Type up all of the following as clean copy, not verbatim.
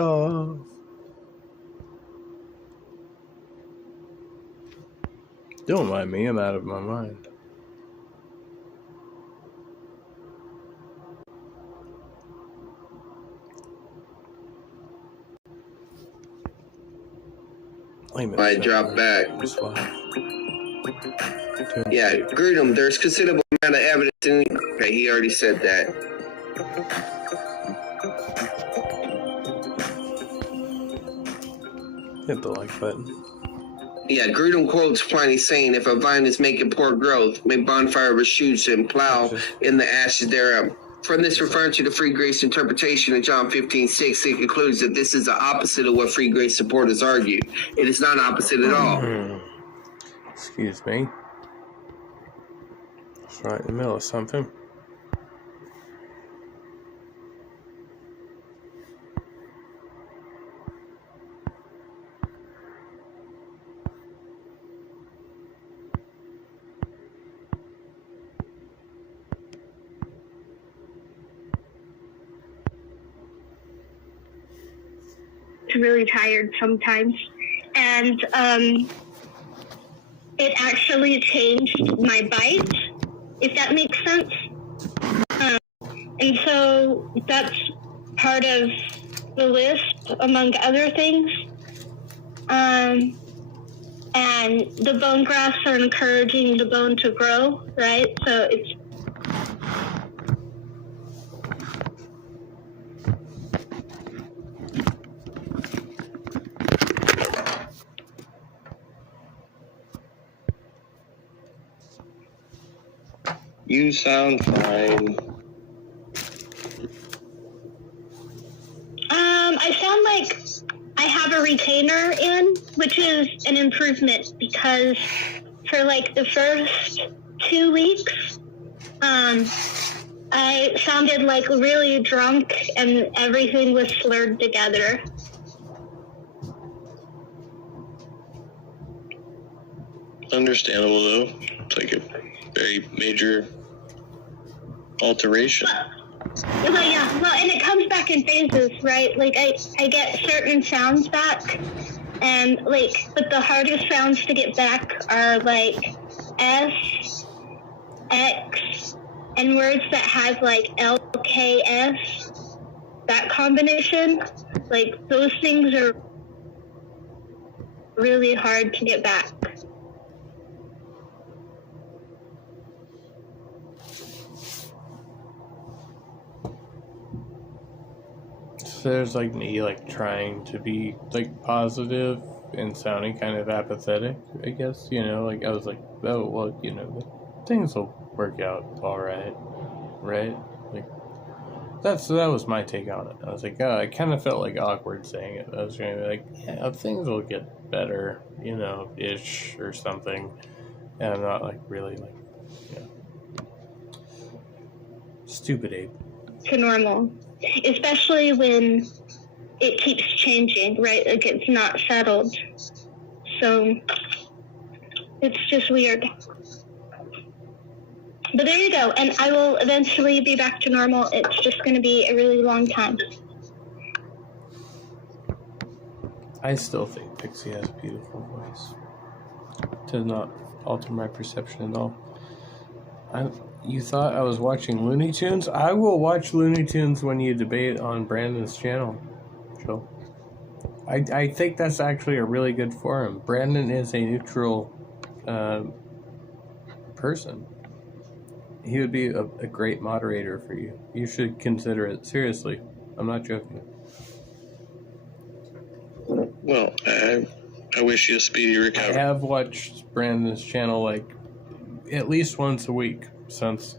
off. Don't mind me, I'm out of my mind. I drop back. Yeah, Grudem, there's considerable amount of evidence in. Okay, he already said that. Hit the like button. Yeah, Grudem quotes Pliny saying, "If a vine is making poor growth, make bonfire of shoots and plow in the ashes thereof." From this, referring to the free grace interpretation of John 15:6, he concludes that this is the opposite of what free grace supporters argue. It is not opposite at all. Excuse me. It's right in the middle of something. Really tired sometimes, and it actually changed my bite, if that makes sense. And so that's part of the list, among other things. And the bone grafts are encouraging the bone to grow, right? So it's You sound fine. I sound like I have a retainer in, which is an improvement because for like the first 2 weeks, I sounded like really drunk and everything was slurred together. Understandable though. It's like a very major alteration. Well, yeah, well, and it comes back in phases, right? Like, I get certain sounds back, and, like, but the hardest sounds to get back are, like, S, X, and words that have, like, LKS, that combination. Like, those things are really hard to get back. There's like me like trying to be like positive and sounding kind of apathetic, I guess, you know, like I was like, oh well, you know, things will work out all right, like that was my take on it. I was like, oh, I kind of felt like awkward saying it. I was going to be like, yeah, things will get better, you know, ish or something, and I'm not like really like, you know, stupid ape. To normal. Especially when it keeps changing, right? Like it's not settled. So it's just weird. But there you go. And I will eventually be back to normal. It's just going to be a really long time. I still think Pixie has a beautiful voice. It does not alter my perception at all. You thought I was watching Looney Tunes? I will watch Looney Tunes when you debate on Brandon's channel. So, I think that's actually a really good forum. Brandon is a neutral person. He would be a great moderator for you. You should consider it. Seriously. I'm not joking. Well, I wish you a speedy recovery. I have watched Brandon's channel like at least once a week since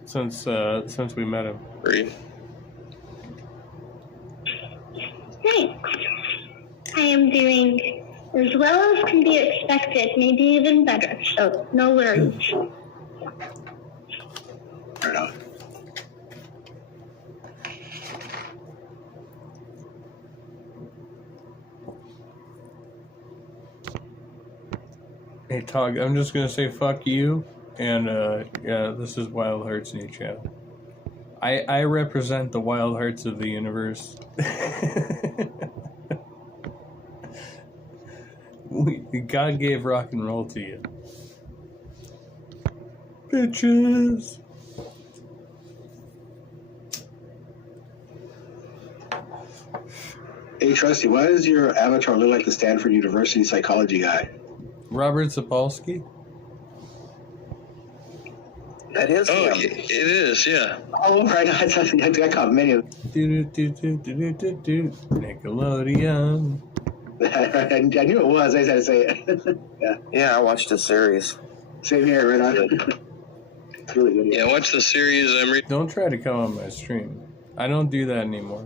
we met him. Great. Thanks. I am doing as well as can be expected, maybe even better, so no worries. Right on. Hey Tog, I'm just gonna say fuck you, and yeah, this is Wild Hearts new channel. I represent the Wild Hearts of the universe. God gave rock and roll to you. Bitches. Hey, Trusty, why does your avatar look like the Stanford University psychology guy? Robert Sapolsky? That is Oh, him. it is, yeah. Oh, right. I think I caught many of Nickelodeon. I knew it was. I just had to say it. Yeah. Yeah, I watched the series. Same here, right on. It's really good. Yeah, watch the series. I'm reading. Don't try to come on my stream. I don't do that anymore.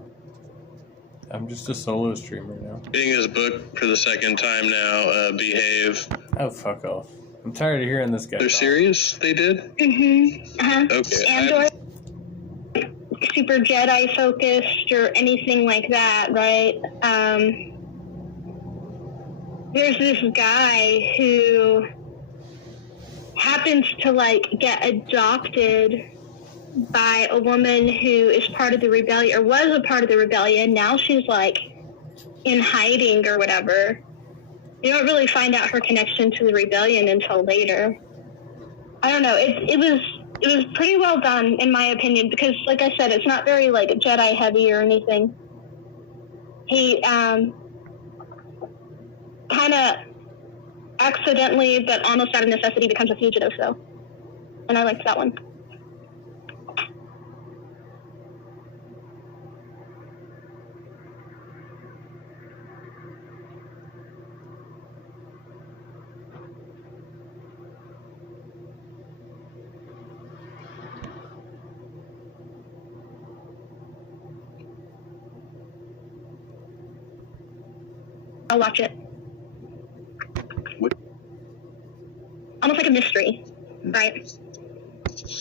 I'm just a solo streamer now. Reading his book for the second time now, Behave. Oh, fuck off. I'm tired of hearing this guy Their talk. series they did? Okay. Andor, super Jedi focused or anything like that, right? There's this guy who happens to like get adopted by a woman who is part of the rebellion or was a part of the rebellion. Now she's like in hiding or whatever. You don't really find out her connection to the rebellion until later. I don't know. It was pretty well done in my opinion because, like I said, it's not very like Jedi heavy or anything. He kind of accidentally, but almost out of necessity, becomes a fugitive. So, and I liked that one. I'll watch it. What? Almost like a mystery, right?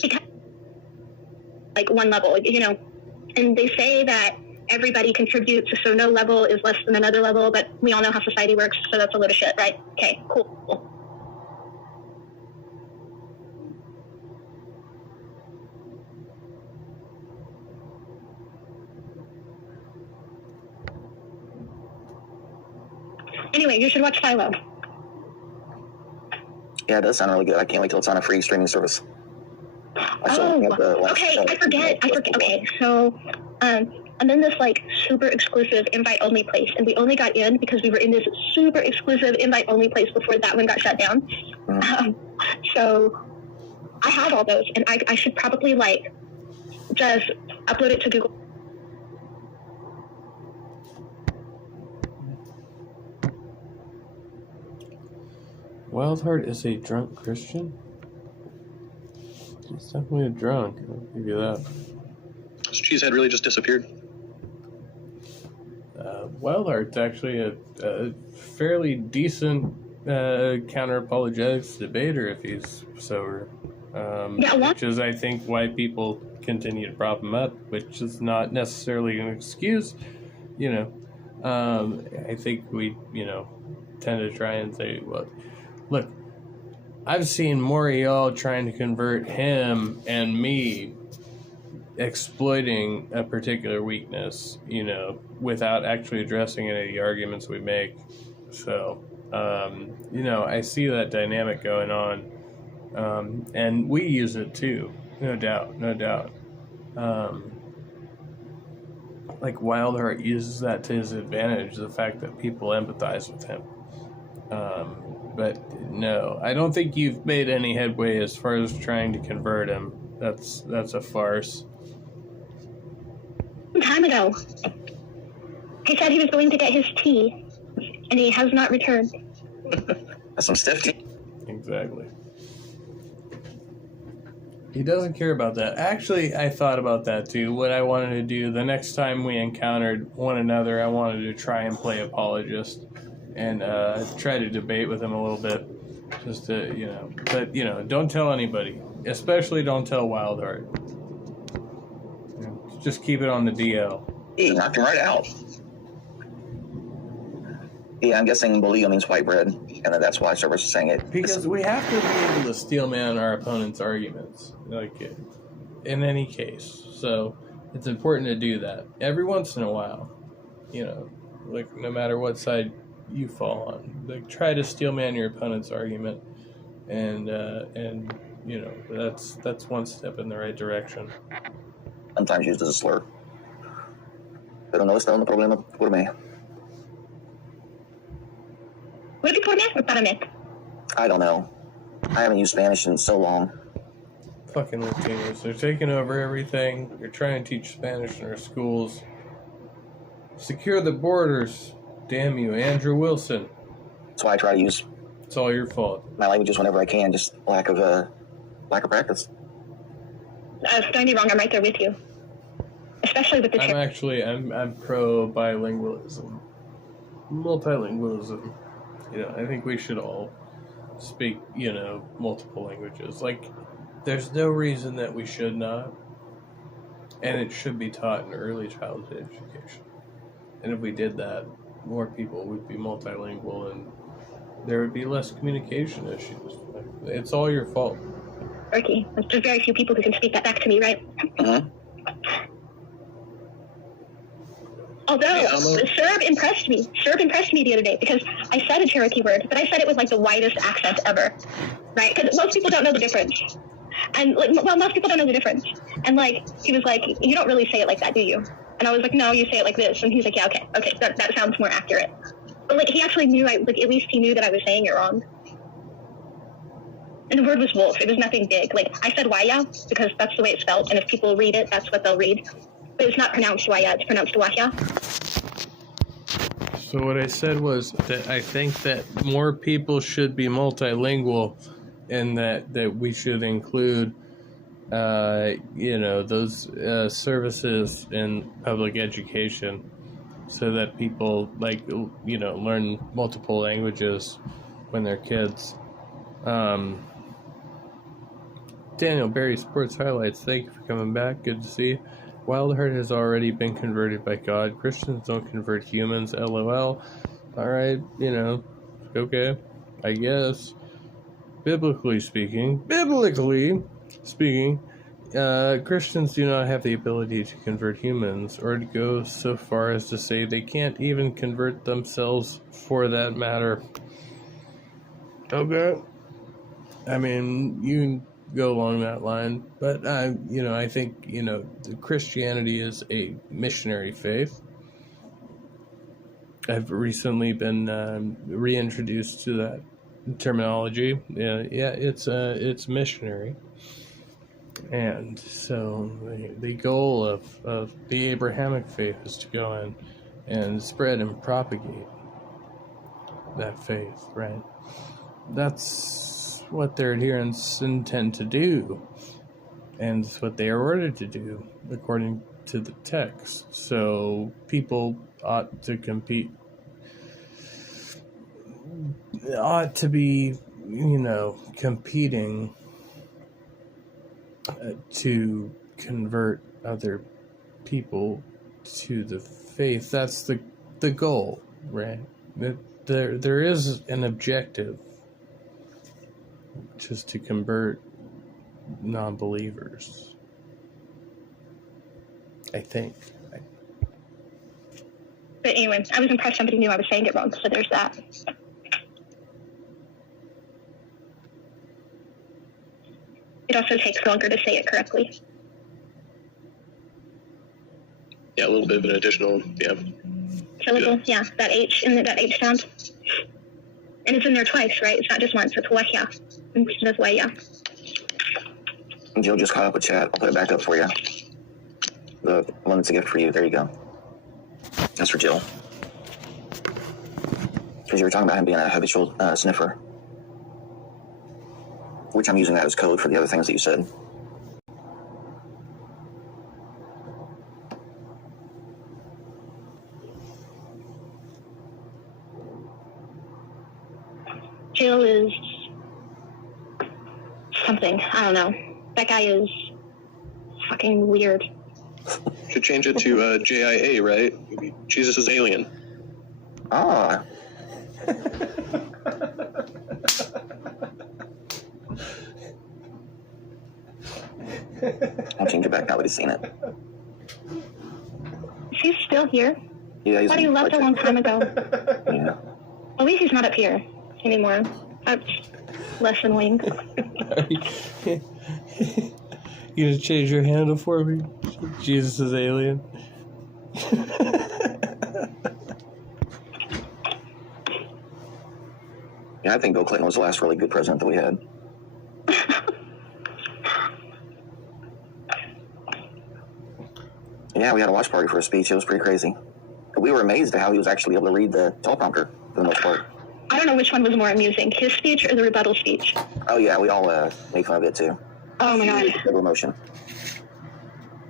Because, like one level, you know, and they say that everybody contributes, so no level is less than another level, but we all know how society works, so that's a load of shit, right? Okay, cool. Anyway, you should watch Philo. Yeah, it does sound really good. I can't wait till it's on a free streaming service. Okay, I forget. Okay, so I'm in this like super exclusive invite only place, and we only got in because we were in this super exclusive invite only place before that one got shut down. So I have all those, and I should probably like just upload it to Google. Wildheart is a drunk Christian? He's definitely a drunk, I'll give you that. His cheesehead really just disappeared. Wildheart's actually a fairly decent counter-apologetics debater if he's sober. Which is, I think, why people continue to prop him up, which is not necessarily an excuse, you know. I think we, you know, tend to try and say, well, look, I've seen more of y'all trying to convert him and me exploiting a particular weakness, you know, without actually addressing any of the arguments we make. So, you know, I see that dynamic going on. And we use it too, no doubt. Like Wildheart uses that to his advantage, the fact that people empathize with him. But no, I don't think you've made any headway as far as trying to convert him. That's a farce. Some time ago, he said he was going to get his tea, and he has not returned. That's some stiff tea. Exactly. He doesn't care about that. Actually, I thought about that too. What I wanted to do the next time we encountered one another, I wanted to try and play apologist and try to debate with him a little bit, just to, you know. But, you know, don't tell anybody. Especially don't tell Wildheart. You know, just keep it on the DL. He knocked him right out. Yeah, I'm guessing Bolillo means white bread, and that's why Cerberus is saying it. Because we have to be able to steel man our opponent's arguments, like in any case. So it's important to do that every once in a while. You know, like no matter what side you fall on. Like, try to steel man your opponent's argument, and you know, that's one step in the right direction. Sometimes used as a slur. Pero no está un problema por mí. Would it be por mí or para mí? I don't know. I haven't used Spanish in so long. Fucking Latinos. They're taking over everything. They're trying to teach Spanish in our schools. Secure the borders. Damn you, Andrew Wilson. That's why I try to use It's all your fault. my languages whenever I can. Just lack of practice. Don't be wrong, I'm right there with you. Especially with the I'm pro bilingualism. Multilingualism. You know, I think we should all speak, you know, multiple languages. Like, there's no reason that we should not. And it should be taught in early childhood education. And if we did that, more people would be multilingual and there would be less communication issues. It's all your fault. Ricky, there's very few people who can speak that back to me, right? Mm-hmm. Although, Serb impressed me. Serb impressed me the other day because I said a Cherokee word, but I said it with like the widest accent ever, right? Because most people don't know the difference. And like, well, most people don't know the difference. And like, he was like, "You don't really say it like that, do you?" And I was like, "No, you say it like this." And he's like, "Yeah, okay, that sounds more accurate." But like, he actually knew, at least he knew that I was saying it wrong. And the word was wolf. It was nothing big. Like, I said waya because that's the way it's spelled, and if people read it, that's what they'll read. But it's not pronounced waya, it's pronounced waya. So what I said was that I think that more people should be multilingual, and that we should include, you know, those services in public education, so that people, like, you know, learn multiple languages when they're kids. Daniel Barry Sports Highlights, thank you for coming back. Good to see you. Wildheart has already been converted by God. Christians don't convert humans. LOL. Alright, you know, okay, I guess. Biblically speaking, Christians do not have the ability to convert humans, or to go so far as to say they can't even convert themselves for that matter. Okay. I mean, you can go along that line, but you know, I think, you know, Christianity is a missionary faith. I've recently been reintroduced to that terminology. Yeah, it's missionary, and so the goal of the Abrahamic faith is to go in and spread and propagate that faith, right? That's what their adherents intend to do, and it's what they are ordered to do according to the text. So people ought to be, you know, competing to convert other people to the faith. That's the goal, right? There is an objective, which is to convert non-believers, I think. But anyway, I was impressed somebody knew I was saying it wrong, so there's that. It also takes longer to say it correctly. Yeah, a little bit of an additional, Syllable, yeah, that H in that H sound. And it's in there twice, right? It's not just once, it's wahya instead of waya. Jill just caught up with chat. I'll put it back up for you. The one that's a gift for you. There you go. That's for Jill. Because you were talking about him being a habitual sniffer. Which I'm using that as code for the other things that you said. Jill is something. I don't know. That guy is fucking weird. Should change it to JIA, right? Maybe Jesus is alien. Ah. I'll change it back now that he's seen it. She's still here. Yeah, I thought he left a long time ago. Yeah. least he's not up here anymore. That's less annoying. You gonna change your handle for me? Jesus is alien. Yeah, I think Bill Clinton was the last really good president that we had. Yeah, we had a watch party for a speech. It was pretty crazy. We were amazed at how he was actually able to read the teleprompter for the most part. I don't know which one was more amusing, his speech or the rebuttal speech. Oh yeah, we all made fun of it too. Oh my god, Double emotion.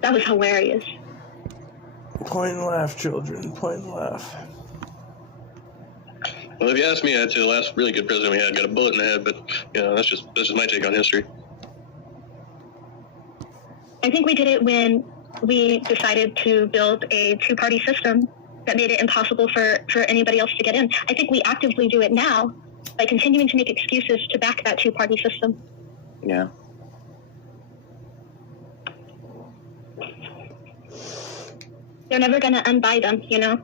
that was hilarious. Point and laugh, children. Point and laugh. Well, if you ask me, I'd say the last really good president we had got a bullet in the head, but that's just my take on history. I think we did it when we decided to build a two-party system that made it impossible for anybody else to get in. I think we actively do it now by continuing to make excuses to back that two-party system. Yeah. They're never going to unbuy them, you know?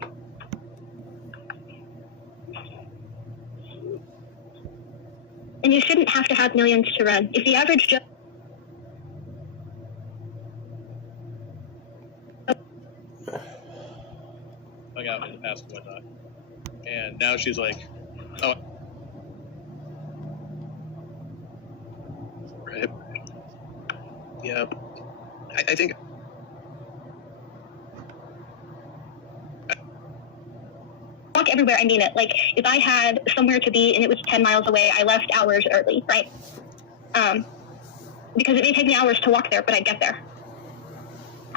And you shouldn't have to have millions to run. If the average Joe... Hung out in the past and whatnot. And now she's like, oh. Right. Yeah. I think. Walk everywhere, I mean it. Like, if I had somewhere to be and it was 10 miles away, I left hours early, right? Because it may take me hours to walk there, but I'd get there.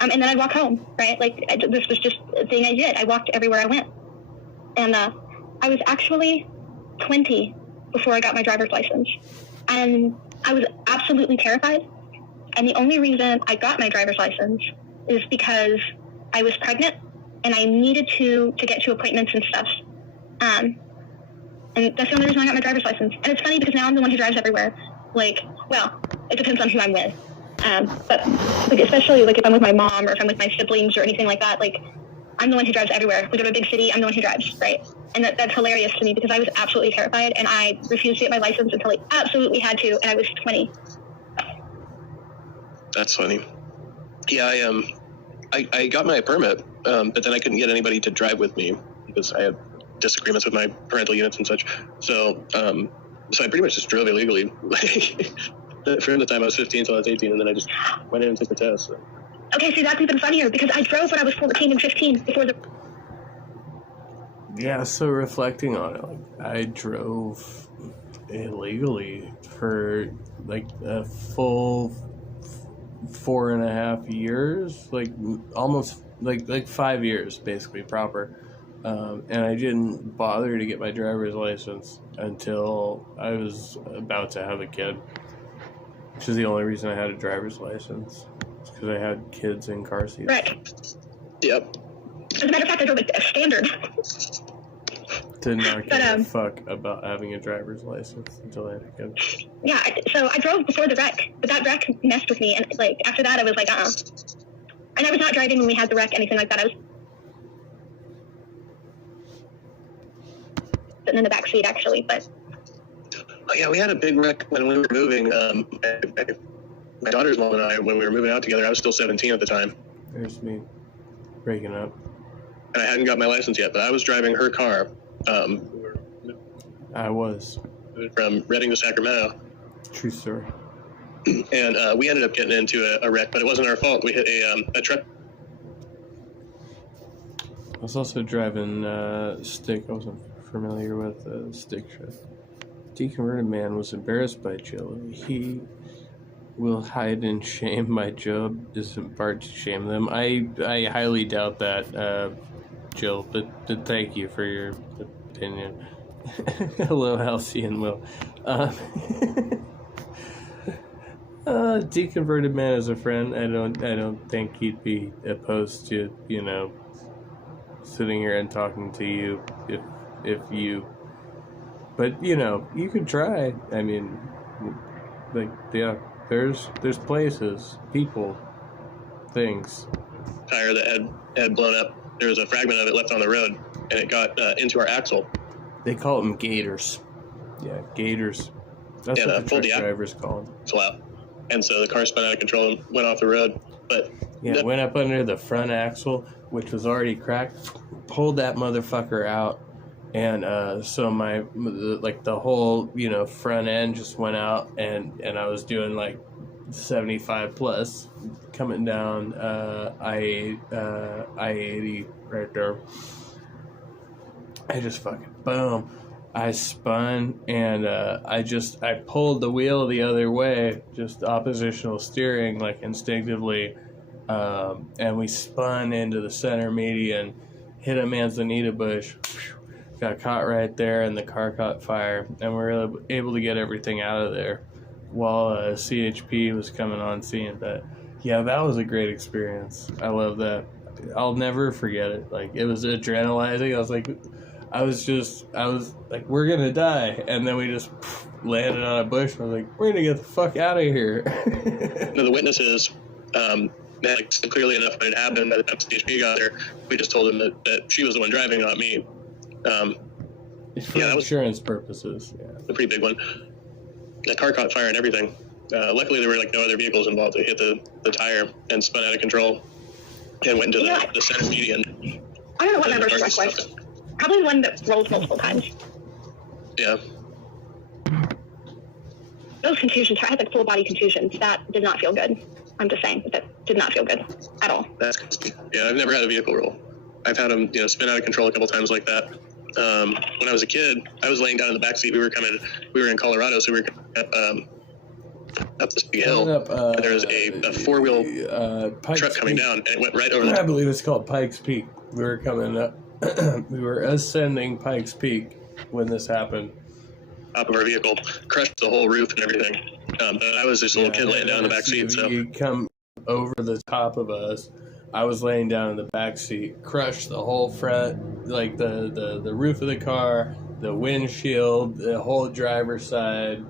And then I'd walk home, right? Like, this was just a thing I did. I walked everywhere I went. And I was actually 20 before I got my driver's license. And I was absolutely terrified. And the only reason I got my driver's license is because I was pregnant and I needed to get to appointments and stuff. And that's the only reason I got my driver's license. And it's funny because now I'm the one who drives everywhere. Like, well, it depends on who I'm with. But like, especially like if I'm with my mom or if I'm with my siblings or anything like that, like I'm the one who drives everywhere. We go to a big city, I'm the one who drives, right? And that's hilarious to me because I was absolutely terrified and I refused to get my license until I absolutely had to, and I was 20. That's funny. Yeah, I got my permit, but then I couldn't get anybody to drive with me because I had disagreements with my parental units and such. So I pretty much just drove illegally from the time I was 15 until I was 18, and then I just went in and took the test. So. Okay, see, that's even funnier because I drove when I was 14 and 15 before the... Yeah, so reflecting on it, like, I drove illegally for, like, a full 4.5 years, like, almost, like 5 years, basically, proper. And I didn't bother to get my driver's license until I was about to have a kid, which is the only reason I had a driver's license. It's because I had kids in car seats. Right. Yep. As a matter of fact, I drove a standard. Did not give a fuck about having a driver's license until I had a kid. Yeah, so I drove before the wreck, but that wreck messed with me, and like after that I was like, And I was not driving when we had the wreck, anything like that. I was sitting in the back seat actually, but. Oh, yeah, we had a big wreck when we were moving. My daughter's mom and I, when we were moving out together, I was still 17 at the time. There's me breaking up. And I hadn't got my license yet, but I was driving her car. I was. From Reading to Sacramento. True story. And we ended up getting into a wreck, but it wasn't our fault. We hit a truck. I was also driving stick. I wasn't familiar with stick shift. Deconverted man was embarrassed by Jill. He will hide in shame. My job isn't part to shame them. I highly doubt that, Jill, but thank you for your opinion. Hello, Halsey and Will. Deconverted man is a friend. I don't think he'd be opposed to, sitting here and talking to you if you. But you could try. I mean, like, yeah, there's places, people, things. Tire that had blown up. There was a fragment of it left on the road, and it got into our axle. They call them gators. Yeah, gators. That's Yeah, what the pulled truck the drivers call them. axle out, and so the car spun out of control and went off the road. But Yeah, that- went up under the front axle, which was already cracked, pulled that motherfucker out, and so the whole front end just went out, and I was doing like 75 plus coming down I-80 right there. I just fucking boom. I spun and I pulled the wheel the other way, just oppositional steering, like instinctively, and we spun into the center median, hit a manzanita bush, got caught right there, and the car caught fire, and we were able to get everything out of there while CHP was coming on scene. But yeah, that was a great experience. I love that. I'll never forget it. Like, it was adrenalizing. I was like, we're gonna die, and then we just landed on a bush. And I was like, we're gonna get the fuck out of here. the witnesses, like, clearly enough when it happened, by the time CHP got there, we just told them that she was the one driving, not me. For that was insurance purposes. Yeah. a pretty big one. The car caught fire and everything. Luckily, there were like no other vehicles involved. It hit the tire and spun out of control and went into the center median. I don't know what number struck was. Probably one that rolled multiple times. Yeah. Those contusions, I had like full body contusions. That did not feel good. I'm just saying, that did not feel good at all. Yeah, I've never had a vehicle roll. I've had them, spin out of control a couple times like that. When I was a kid, I was laying down in the backseat. We were in Colorado, so we were up this big hill, and there was a four-wheel truck coming down, and it went right over I believe it's called Pikes Peak. We were coming up. We were ascending Pikes Peak when this happened. top of our vehicle, crushed the whole roof and everything. I was just a little kid laying down in the back seat. So you come over the top of us. I was laying down in the back seat, crushed the whole front, like the roof of the car, the windshield, the whole driver's side.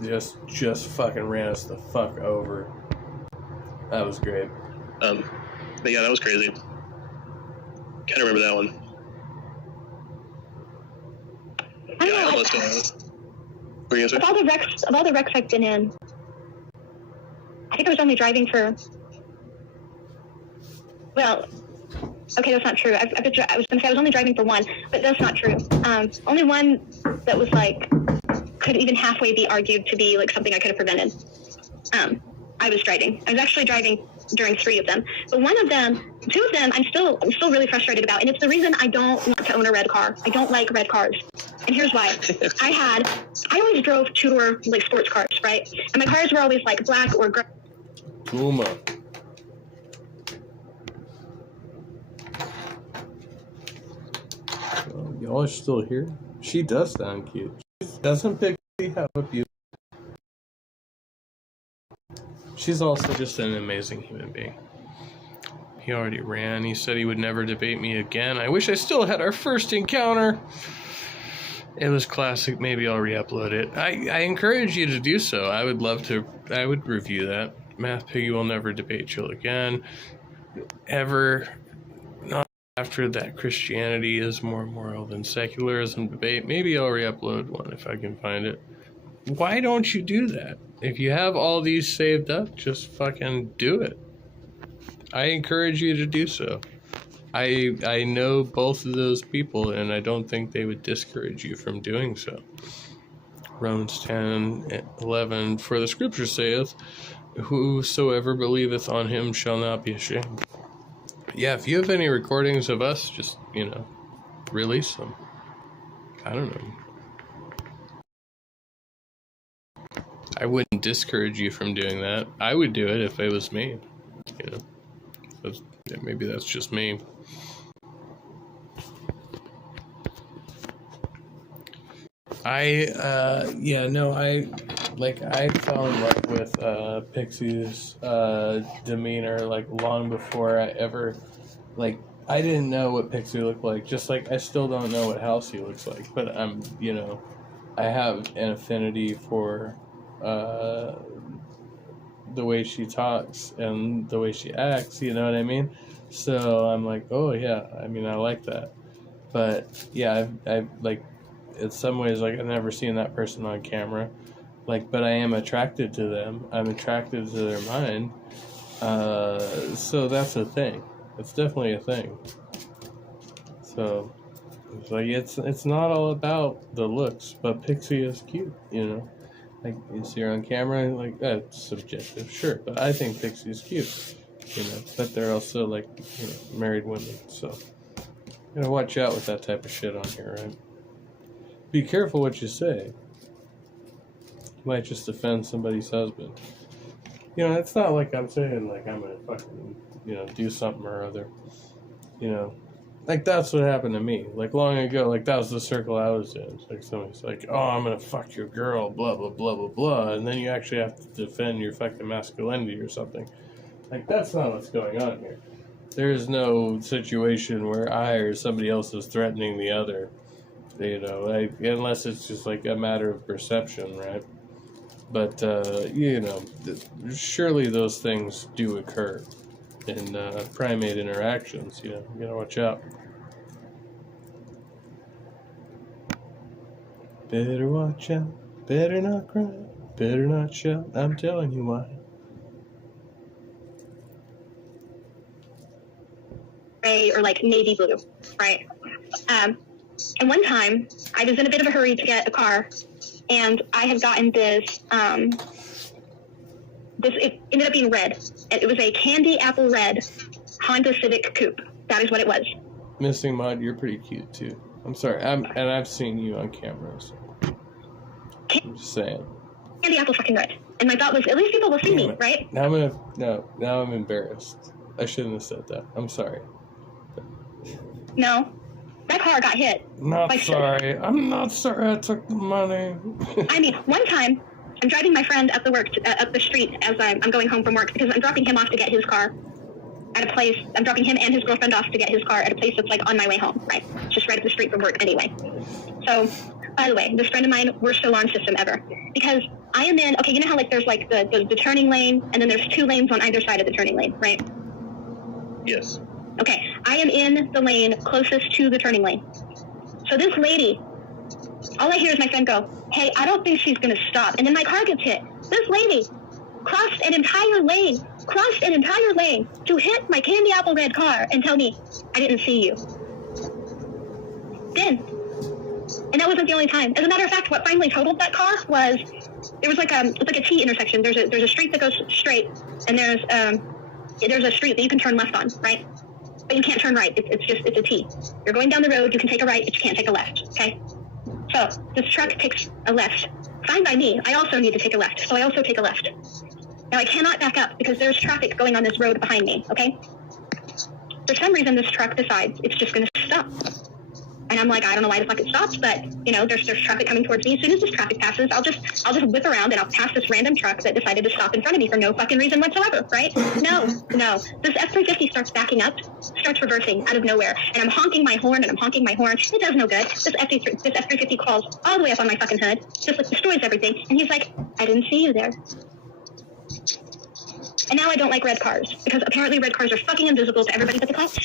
Just fucking ran us the fuck over. That was great. but yeah, that was crazy. Kind of remember that one. I almost. What were you gonna say? Of all the wrecks I've been in, I think I was only driving for. Well, okay, that's not true. I was going to say I was only driving for one, but that's not true. Only one that was like could even halfway be argued to be like something I could have prevented. I was driving. I was actually driving during 3 of them, but one of them, 2 of them, I'm still really frustrated about, and it's the reason I don't want to own a red car. I don't like red cars, and here's why. I always drove 2-door like sports cars, right? And my cars were always like black or gray. Puma. Y'all are still here? She does sound cute. She doesn't pick have a beauty. She's also just an amazing human being. He already ran. He said he would never debate me again. I wish I still had our first encounter. It was classic. Maybe I'll re-upload it. I encourage you to do so. I would love to. I would review that. Math Piggy will never debate Jill again. Ever. Not after that. Christianity is more moral than secularism debate. Maybe I'll re-upload one if I can find it. Why don't you do that? If you have all these saved up, just fucking do it. I encourage you to do so. I know both of those people, and I don't think they would discourage you from doing so. Romans 10:11, for the scripture saith, whosoever believeth on him shall not be ashamed. Yeah, if you have any recordings of us, just, release them. I don't know. I wouldn't discourage you from doing that. I would do it if it was me. Maybe that's just me. I fell in love with Pixie's demeanor long before I ever I didn't know what Pixie looked like, just like I still don't know what Halsey looks like, but I have an affinity for the way she talks and the way she acts, you know what I mean? So I'm like, oh yeah, I like that. But yeah, I've like, in some ways, like I've never seen that person on camera, like, but I am attracted to them. I'm attracted to their mind. So that's a thing. It's definitely a thing. So it's like it's not all about the looks, but Pixie is cute, you know. Like you see her on camera, like that's subjective, sure, but I think Pixie's cute, you know. But they're also like, you know, married women, so you gotta watch out with that type of shit on here, right? Be careful what you say. You might just offend somebody's husband. You know, it's not like I'm saying like I'm gonna fucking, you know, do something or other. You know, like that's what happened to me. Like long ago, like that was the circle I was in. It's like somebody's like, "Oh, I'm gonna fuck your girl," blah blah blah blah blah, and then you actually have to defend your fucking masculinity or something. Like that's not what's going on here. There is no situation where I or somebody else is threatening the other. You know, like unless it's just like a matter of perception, right? But you know, surely those things do occur in primate interactions. You know, you gotta watch out. Better watch out. Better not cry. Better not shout. I'm telling you why. Gray or like navy blue, right? And one time I was in a bit of a hurry to get a car, and I had gotten this. It ended up being red. It was a candy apple red Honda Civic Coupe. That is what it was. Missing Mod, you're pretty cute too. I'm sorry, I've seen you on camera. So I'm just saying. Candy apple fucking red. And my thought was, at least people will see me, right? Now I'm embarrassed. I shouldn't have said that. I'm sorry. No, that car got hit. Not sorry. I'm not sorry I took the money. I mean, one time, I'm driving my friend up the street as I'm going home from work because I'm dropping him off to get his car at a place. I'm dropping him and his girlfriend off to get his car at a place that's like on my way home, right? It's just right up the street from work anyway. So, by the way, this friend of mine, worst alarm system ever. Because I am in, okay, you know how like there's like the turning lane and then there's 2 lanes on either side of the turning lane, right? Yes. Okay, I am in the lane closest to the turning lane. So this lady, all I hear is my friend go, "Hey, I don't think she's gonna stop." And then my car gets hit. This lady crossed an entire lane to hit my candy apple red car and tell me, "I didn't see you." Then, and that wasn't the only time. As a matter of fact, what finally totaled that car was, it was like it's like a T intersection. There's a street that goes straight, and there's a street that you can turn left on, right? But you can't turn right. It's a T. You're going down the road. You can take a right, but you can't take a left. Okay. So this truck takes a left. Fine by me. I also need to take a left, so I also take a left. Now I cannot back up because there's traffic going on this road behind me. Okay. For some reason, this truck decides it's just going to stop. And I'm like, I don't know why the fuck it stops, but you know, there's traffic coming towards me. As soon as this traffic passes, I'll just whip around and I'll pass this random truck that decided to stop in front of me for no fucking reason whatsoever, right? No. This F-350 starts backing up, starts reversing out of nowhere, and I'm honking my horn. It does no good. This F-350 crawls all the way up on my fucking hood, just like destroys everything. And he's like, "I didn't see you there." And now I don't like red cars because apparently red cars are fucking invisible to everybody but the cops.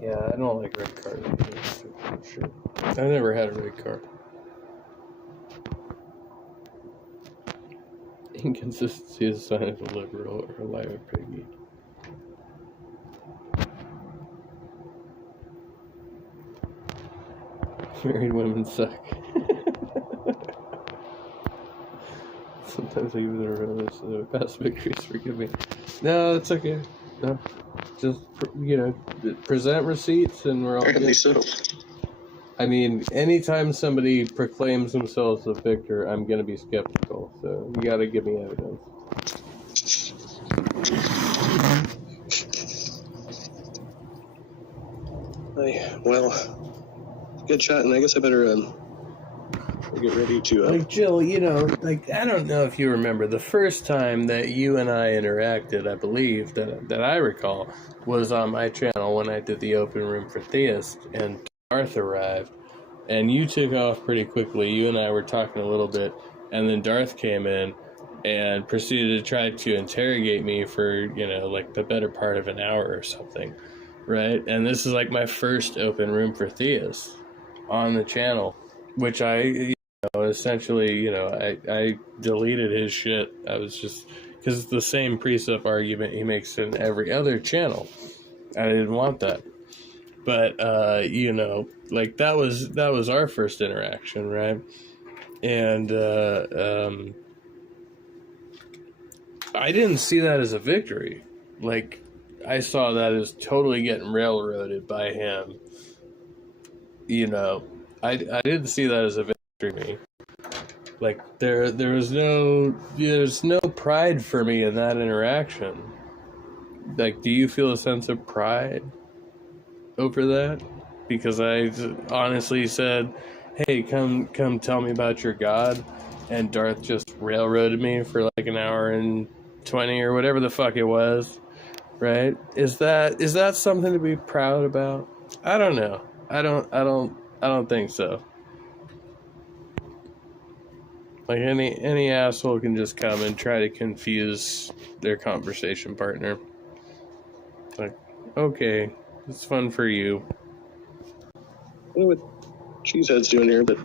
Yeah, I don't like red cars either, for sure. I've never had a red car. Inconsistency is a sign of a liberal or a liar piggy. Married women suck. Sometimes I even realize past victories, forgive me. No, it's okay. No. Just, you know, present receipts and we're all Apparently good. so. I mean, anytime somebody proclaims themselves a victor, I'm going to be skeptical. So you got to give me evidence. Well, good shot, and I guess I better get ready to. Like, Jill, you know, like, I don't know if you remember, the first time that you and I interacted, I believe, that I recall, was on my channel when I did the open room for Theist, and Darth arrived, and you took off pretty quickly. You and I were talking a little bit, and then Darth came in and proceeded to try to interrogate me for, you know, like the better part of an hour or something. right? And this is like my first open room for Theus on the channel, which I essentially, I deleted his shit. I was just, because it's the same precept argument he makes in every other channel. I didn't want that. But, like that was our first interaction, right? And, I didn't see that as a victory. Like, I saw that as totally getting railroaded by him. I didn't see that as a victory. Like, there's no pride for me in that interaction. Like, do you feel a sense of pride over that? Because I honestly said, hey, come tell me about your God, and Darth just railroaded me for like an hour and 20 or whatever the fuck it was, right? Is that something to be proud about? I don't know. I don't think so. Like any asshole can just come and try to confuse their conversation partner. Like, okay, it's fun for you. I don't know what Cheesehead's doing here, but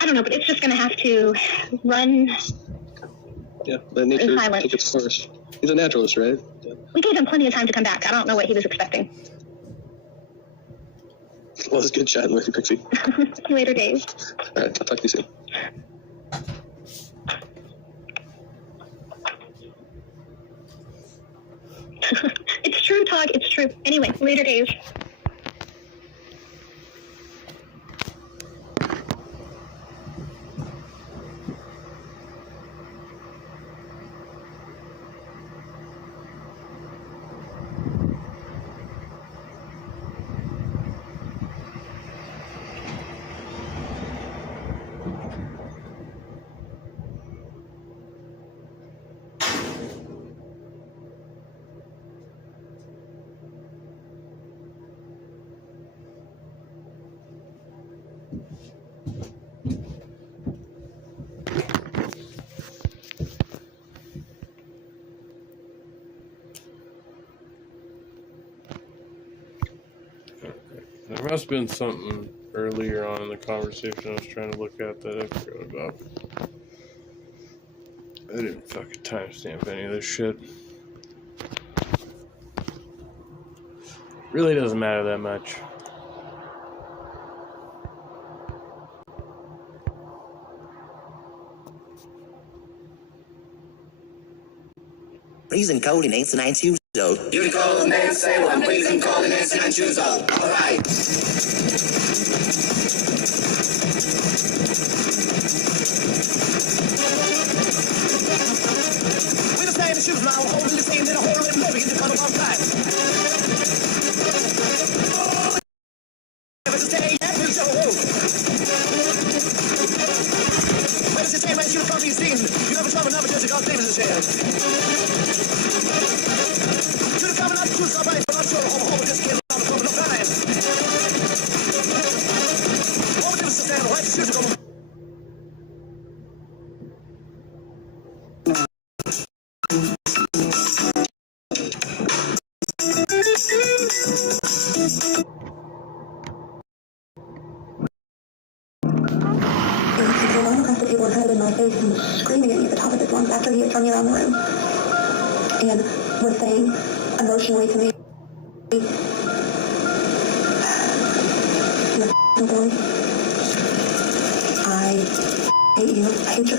I don't know, but it's just gonna have to run. yeah, let nature silence. take its course. He's a naturalist, right? Yeah. We gave him plenty of time to come back. I don't know what he was expecting. Well, it's good chatting with you, Pixie. Later days. All right, I'll talk to you soon. It's true, Todd. It's true. Anyway, later days. There must have been something earlier on in the conversation I was trying to look at that I forgot about. I didn't fucking timestamp any of this shit. Really doesn't matter that much. Please encode in answer 9 choose though. You call name, say one, please encode in answer and choose all. Alright. We're the same shoes now, holding the same in a hole and moving in the cut of our time. Never stay at the show. Where does it say when you come be seen? You never trouble, never does it, God's name is a share. Somebody from us, home, just kill on the phone, no time. What would you say? Why did you come? People were hugging my face and screaming at me at the top of his lungs after he had turned me around the room. And was saying emotionally to me, boy, I hate you. I hate your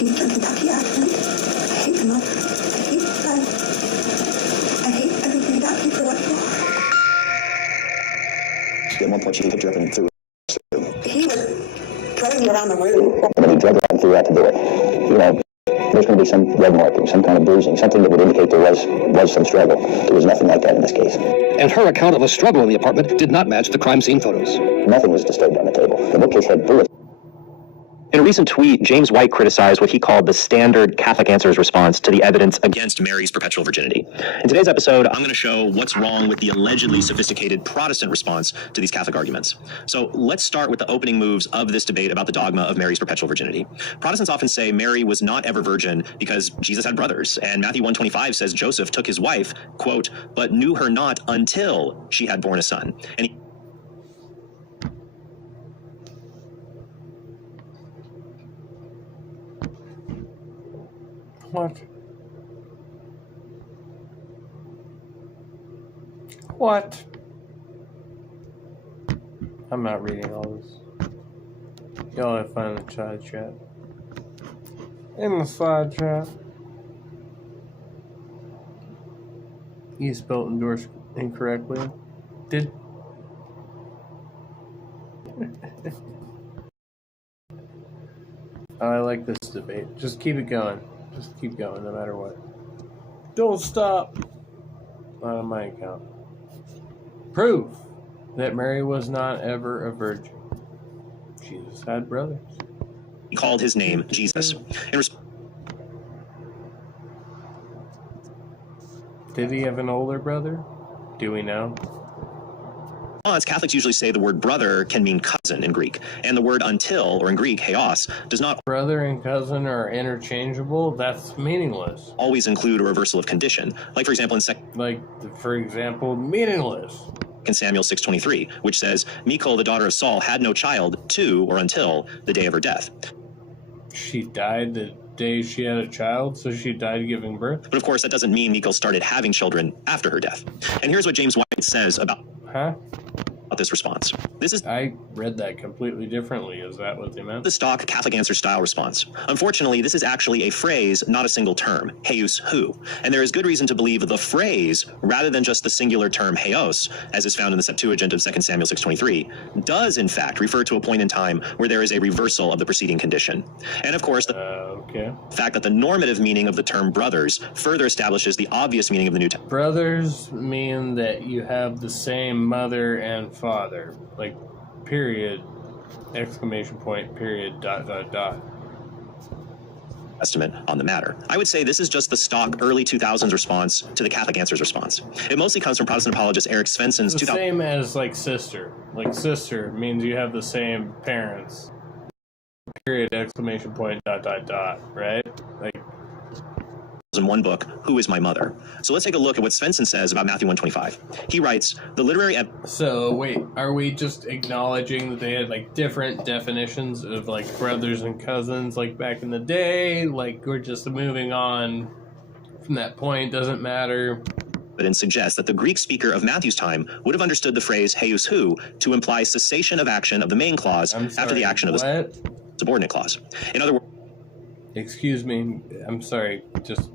Eastern Kentucky accent. I hate the mother. I hate everything about you for what you are. At one point, she picked her up and threw her. He was throwing me around the room. And then he dragged her out and threw her out the door. There's going to be some red marking, some kind of bruising, something that would indicate there was some struggle. There was nothing like that in this case. And her account of a struggle in the apartment did not match the crime scene photos. Nothing was disturbed on the table. The bookcase had bullets. In a recent tweet, James White criticized what he called the standard Catholic Answers response to the evidence against Mary's perpetual virginity. In today's episode, I'm going to show what's wrong with the allegedly sophisticated Protestant response to these Catholic arguments. So let's start with the opening moves of this debate about the dogma of Mary's perpetual virginity. Protestants often say Mary was not ever virgin because Jesus had brothers, and Matthew 1:25 says Joseph took his wife, quote, but knew her not until she had borne a son. And he What? What? I'm not reading all this. Y'all have fun in the side chat. In the side chat. You spelled endorse incorrectly. Did... Oh, I like this debate. Just keep it going. Just keep going, no matter what. Don't stop! Not on my account. Proof that Mary was not ever a virgin. Jesus had brothers. he called his name Jesus. Did he have an older brother? Do we know? Catholics usually say the word brother can mean cousin in Greek, and the word until, or in Greek, heos, does not Brother and cousin are interchangeable? That's meaningless. always include a reversal of condition. Like, for example, in 2 Like, for example, meaningless. Samuel 6:23, which says, Michal, the daughter of Saul, had no child to or until the day of her death. She died the day she had a child, so she died giving birth? But of course, that doesn't mean Michal started having children after her death. And here's what James White says about Huh? this response. This is I read that completely differently. Is that what they meant? the stock Catholic answer style response. Unfortunately, this is actually a phrase, not a single term, heus hu. And there is good reason to believe the phrase, rather than just the singular term heos, as is found in the Septuagint of 2 Samuel 6:23, does in fact refer to a point in time where there is a reversal of the preceding condition. And of course, the Okay. fact that the normative meaning of the term brothers further establishes the obvious meaning of the New Testament. Brothers mean that you have the same mother and father. Like, period, exclamation point, period, dot, dot, dot. Testament on the matter. I would say this is just the stock early 2000s response to the Catholic Answers response. It mostly comes from Protestant apologist Eric Svensson's It's the same as, like, sister. Like, sister means you have the same parents. Period, exclamation point, dot, dot, dot, right? Like, in one book, Who is My Mother? So let's take a look at what Svensson says about Matthew 1:25. He writes, the literary so, wait, are we just acknowledging that they had, like, different definitions of, like, brothers and cousins, like, back in the day? Like, we're just moving on from that point, doesn't matter. evidence suggests that the Greek speaker of Matthew's time would have understood the phrase heus hu to imply cessation of action of the main clause after the action of the subordinate clause. In other words, excuse me, I'm sorry, just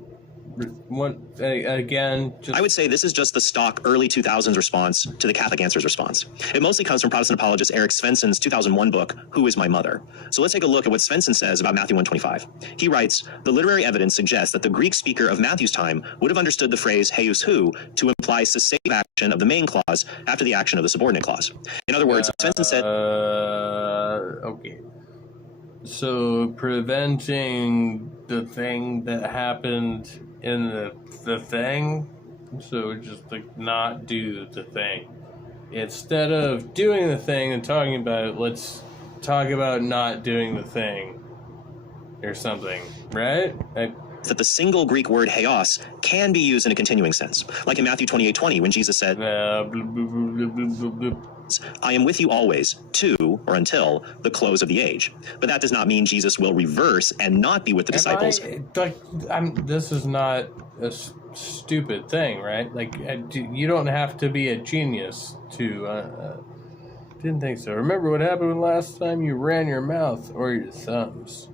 again, I would say this is just the stock early 2000s response to the Catholic Answers response. It mostly comes from Protestant apologist Eric Svensson's 2001 book, Who is My Mother? So let's take a look at what Svensson says about Matthew 1:25. He writes, the literary evidence suggests that the Greek speaker of Matthew's time would have understood the phrase heus hu to imply cessation of action of the main clause after the action of the subordinate clause. In other words, Svensson said, okay. So preventing the thing that happened in the thing, so just like not do the thing. Instead of doing the thing and talking about it, let's talk about not doing the thing or something, right? that the single Greek word heos can be used in a continuing sense, like in Matthew 28:20 when Jesus said, I am with you always, to, or until, the close of the age. But that does not mean Jesus will reverse and not be with the disciples. This is not a stupid thing, right? Like, you don't have to be a genius to... didn't think so. Remember what happened last time you ran your mouth or your thumbs?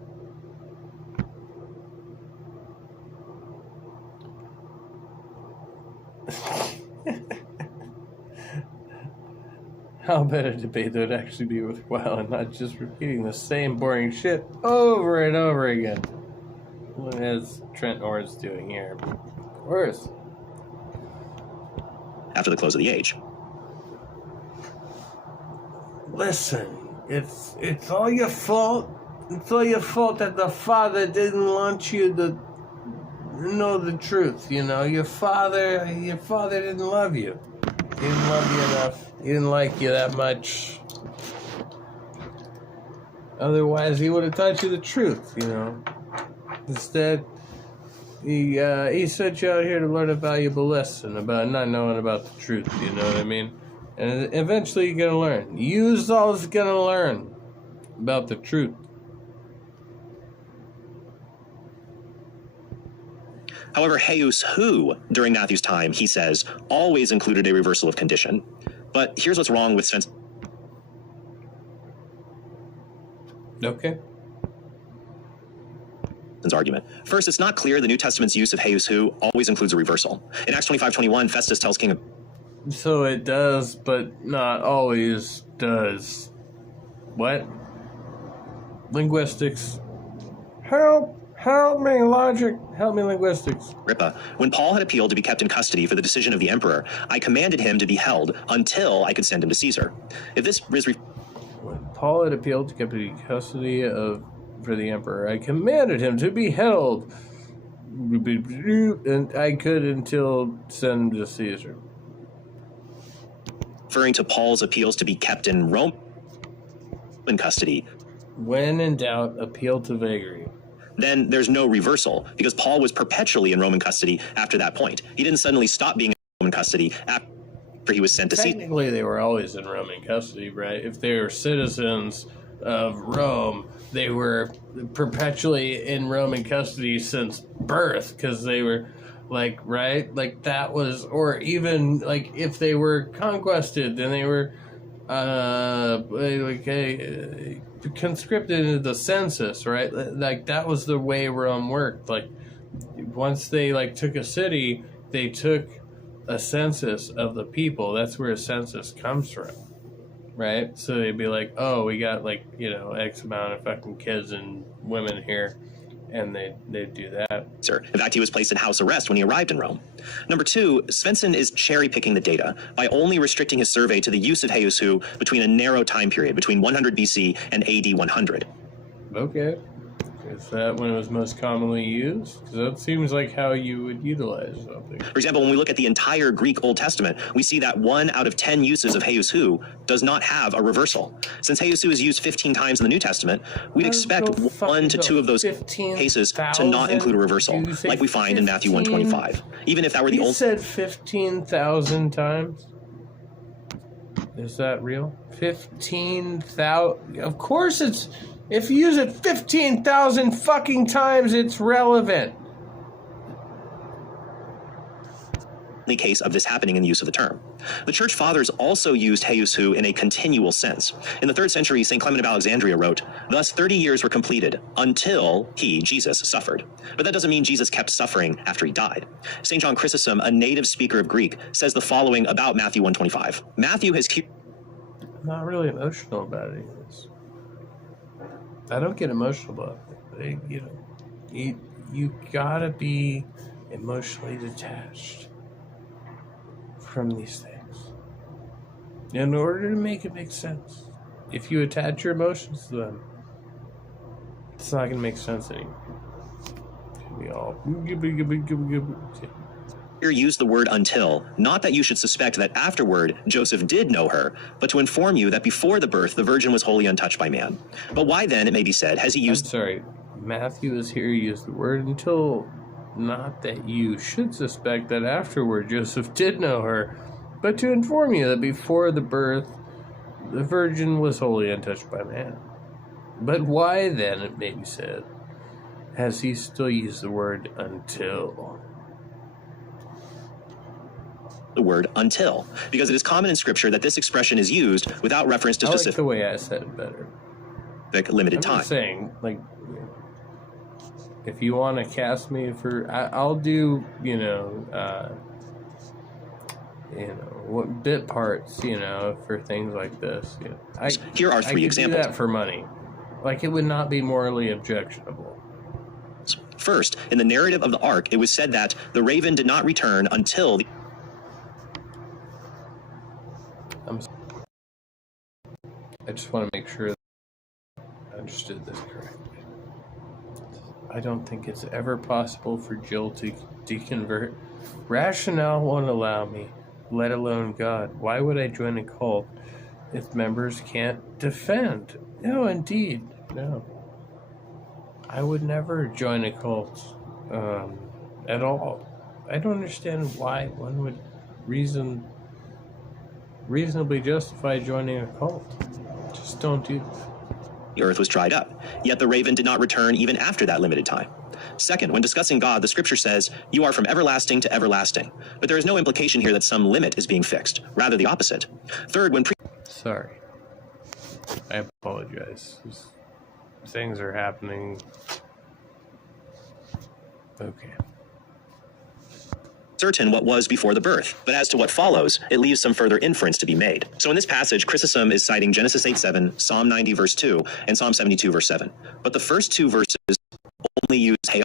How about a debate that would actually be worthwhile and not just repeating the same boring shit over and over again? As Trent Orr's doing here. Worse. After the close of the age. Listen, it's all your fault. It's all your fault that the father didn't want you to know the truth, you know. Your father didn't love you. He didn't love you enough. He didn't like you that much. Otherwise, he would have taught you the truth, you know. Instead, he sent you out here to learn a valuable lesson about not knowing about the truth, you know what I mean? And eventually you're going to learn. You's always going to learn about the truth. However, Heus Hu, during Matthew's time, he says, always included a reversal of condition. But here's what's wrong with Svenson's Okay. argument. First, it's not clear the New Testament's use of Heus Hu always includes a reversal. In Acts 25:21, Festus tells King... So it does, but not always does. What? Linguistics. Help me, logic. Help me, linguistics. Agrippa, when Paul had appealed to be kept in custody for the decision of the emperor, I commanded him to be held until I could send him to Caesar. If this is... When Paul had appealed to keep in custody for the emperor, I commanded him to be held, and I could until send him to Caesar. Referring to Paul's appeals to be kept in Roman custody. When in doubt, appeal to vagary. Then there's no reversal, because Paul was perpetually in Roman custody after that point. He didn't suddenly stop being in Roman custody after he was sent to Caesar. Technically, they were always in Roman custody, right? If they were citizens of Rome, they were perpetually in Roman custody since birth, because they were, like, right? Like, that was, or even, like, if they were conquested, then they were, conscripted into the census, right? Like, that was the way Rome worked. Like, once they, like, took a city, they took a census of the people. That's where a census comes from, right? So they'd be like, oh, we got, like, you know, X amount of fucking kids and women here, and they'd do that. In fact, he was placed in house arrest when he arrived in Rome. Number two, Svensson is cherry-picking the data by only restricting his survey to the use of Heus Hu between a narrow time period, between 100 BC and AD 100. Okay. Is that when it was most commonly used? Because that seems like how you would utilize something. For example, when we look at the entire Greek Old Testament, we see that 1 out of 10 uses of Heus Hu does not have a reversal. Since Heus Hu is used 15 times in the New Testament, we'd expect 1 to 2 of those cases to not include a reversal, like we find in Matthew 1:25. Even if that were the You old... said 15,000 times? Is that real? 15,000? Of course it's... If you use it 15,000 fucking times, it's relevant. Case of this happening in the use of the term. The church fathers also used Heus Hu in a continual sense. In the 3rd century, St. Clement of Alexandria wrote, "Thus 30 years were completed until he, Jesus, suffered." But that doesn't mean Jesus kept suffering after he died. St. John Chrysostom, a native speaker of Greek, says the following about Matthew 1:25. Matthew has... I'm not really emotional about any of this. I don't get emotional about it. You know, you gotta be emotionally detached from these things in order to make it make sense. If you attach your emotions to them, it's not gonna make sense anymore. We all Here use the word until, not that you should suspect that afterward Joseph did know her, but to inform you that before the birth the virgin was wholly untouched by man. But why then, it may be said, has he used... I'm sorry, Matthew is here used the word until, not that you should suspect that afterward Joseph did know her, but to inform you that before the birth the virgin was wholly untouched by man. But why then, it may be said, has he still used the word until? The word until, because it is common in Scripture that this expression is used without reference to I like specific the way I said it better. limited I'm time. just saying, like, if you want to cast me for, I'll do, what bit parts, for things like this. You know. Here are 3 examples. Do that for money. Like, it would not be morally objectionable. First, in the narrative of the Ark, it was said that the raven did not return until the... I just want to make sure that I'm understood this correctly. I don't think it's ever possible for Jill to deconvert. Rationale won't allow me, let alone God. Why would I join a cult if members can't defend? No, indeed, no. I would never join a cult at all. I don't understand why one would reasonably justify joining a cult. Just don't do that. The earth was dried up, yet the raven did not return even after that limited time. Second, when discussing God, the scripture says, "You are from everlasting to everlasting." But there is no implication here that some limit is being fixed, rather the opposite. Third, when Sorry. I apologize. Things are happening. Okay. certain what was before the birth, but as to what follows, it leaves some further inference to be made. So in this passage, Chrysostom is citing Genesis 8:7, Psalm 90 verse 2, and Psalm 72 verse 7. But the first two verses only use Heos,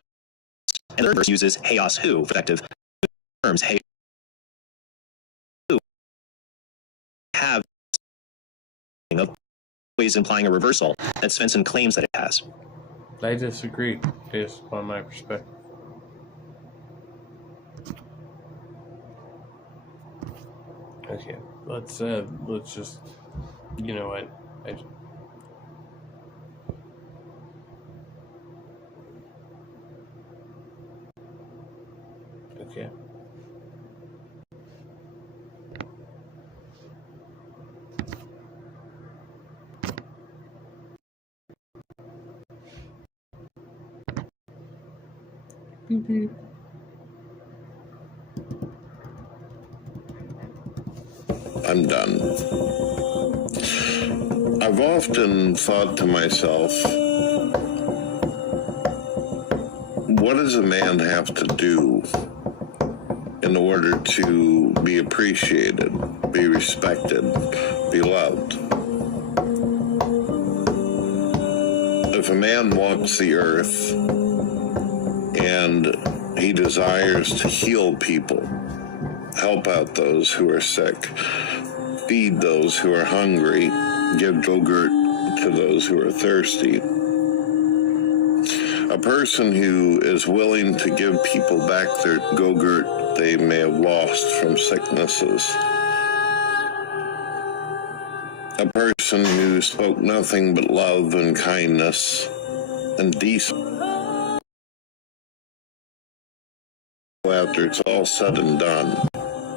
and the third verse uses Heos who, effective terms, Heos who have of ways implying a reversal that Svensson claims that it has. I disagree, based upon my perspective. Okay, let's just, you know what, okay. Beep, beep. I'm done. I've often thought to myself, what does a man have to do in order to be appreciated, be respected, be loved? If a man walks the earth and he desires to heal people, help out those who are sick, feed those who are hungry, give yogurt to those who are thirsty. A person who is willing to give people back their yogurt they may have lost from sicknesses. A person who spoke nothing but love and kindness and decency. After it's all said and done,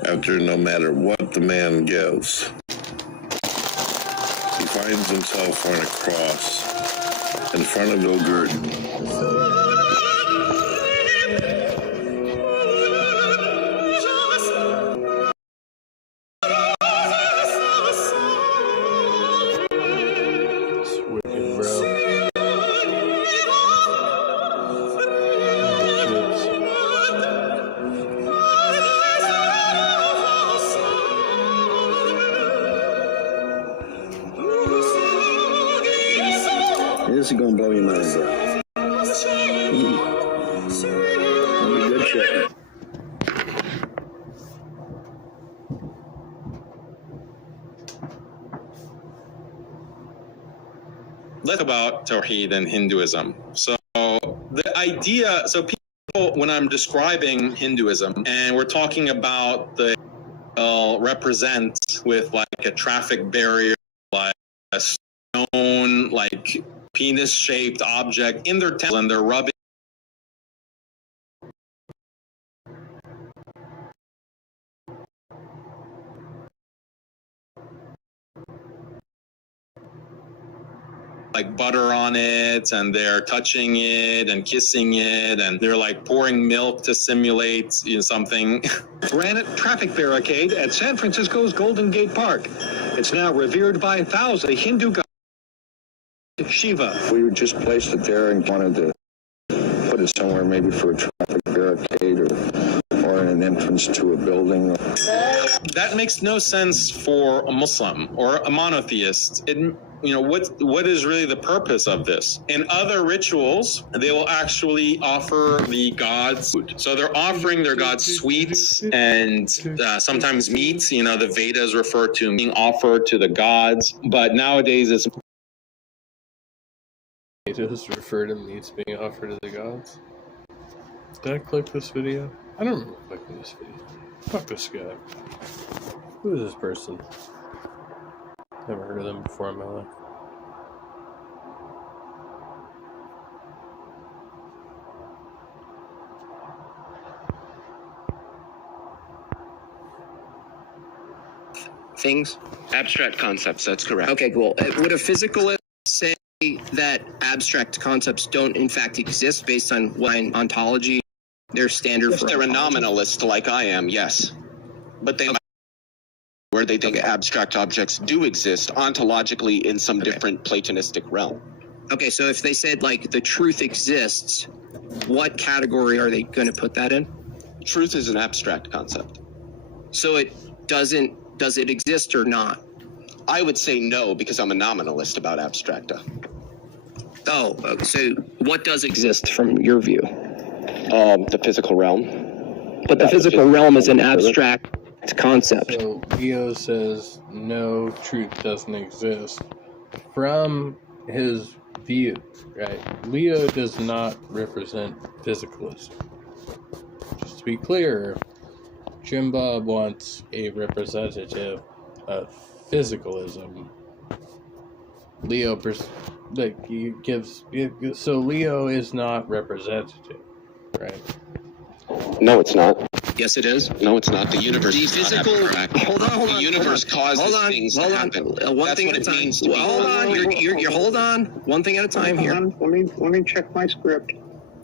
after no matter what the man gives, he finds himself on a cross in front of yogurt. It's wicked, bro. This is gonna blow your mind, bro. Good shit. Let's talk about Tawheed and Hinduism. So the idea, so people, when I'm describing Hinduism, and we're talking about the represent with like a traffic barrier, like a stone, like penis-shaped object in their temple, and they're rubbing like butter on it, and they're touching it and kissing it, and they're like pouring milk to simulate, you know, something. Granite traffic barricade at San Francisco's Golden Gate Park. It's now revered by thousands. The Hindu god Shiva. We just placed it there and wanted to put it somewhere, maybe for a traffic barricade or an entrance to a building. That makes no sense for a Muslim or a monotheist. You know, what is really the purpose of this? In other rituals, they will actually offer the gods food. So they're offering their gods sweets and sometimes meats. You know, the Vedas refer to being offered to the gods. But nowadays it's potatoes refer to meats being offered to the gods? Did I click this video? I don't remember clicking this video. Fuck this guy. Who is this person? Never heard of them before in my life. Things? Abstract concepts, that's correct. Okay, cool. Would a physicalist say that abstract concepts don't in fact exist based on what ontology, their standard If for they're a ontology? nominalist like I am, yes. But they might where they think abstract objects do exist ontologically in some different Platonistic realm. Okay, so if they said like the truth exists, what category are they going to put that in? Truth is an abstract concept. So it doesn't, does it exist or not? I would say no because I'm a nominalist about abstracta. Oh, so what does exist from your view? The physical realm. But the physical realm is an abstract concept. So Leo says no, truth doesn't exist. From his view, right? Leo does not represent physicalism. Just to be clear, Jim Bob wants a representative of physicalism. Leo, like he gives, so Leo is not representative, right? No, it's not. Yes, it is. No, it's not. The universe The is physical. not abstract. Hold on. The universe causes things to happen. One That's thing what at a it time. means to be. Hold on. You're hold on. One thing at a time here. Let me check my script.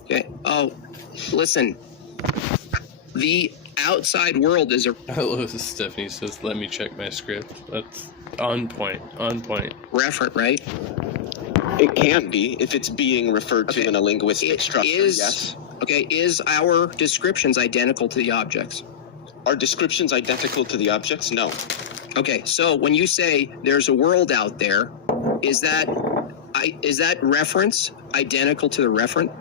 Okay. Oh, listen. The outside world is a Hello, Stephanie says, "Let me check my script." That's on point. On point. referent, right? It can be if it's being referred to in a linguistic structure. Yes. Okay. Is our descriptions identical to the objects? Are descriptions identical to the objects? No. Okay. So when you say there's a world out there, is that reference identical to the referent?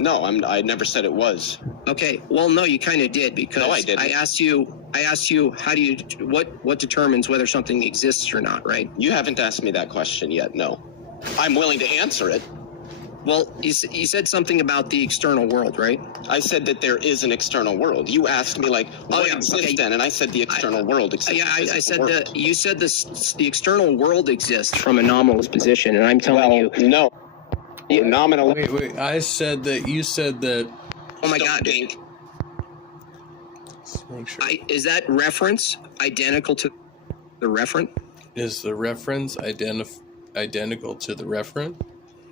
No, I never said it was. Okay. Well, no, you kind of did because No, I didn't. I asked you how do you what determines whether something exists or not, right? You haven't asked me that question yet. No. I'm willing to answer it. Well, you said something about the external world, right? I said that there is an external world. You asked me like, what exists then? And I said the external world exists. Yeah, I said that you said the external world exists from a nominalist position, and I'm telling you, no. Nominal. Wait. I said that. You said that. Oh my God! Think. Let's make sure. Is that reference identical to the referent? Is the reference identical to the referent?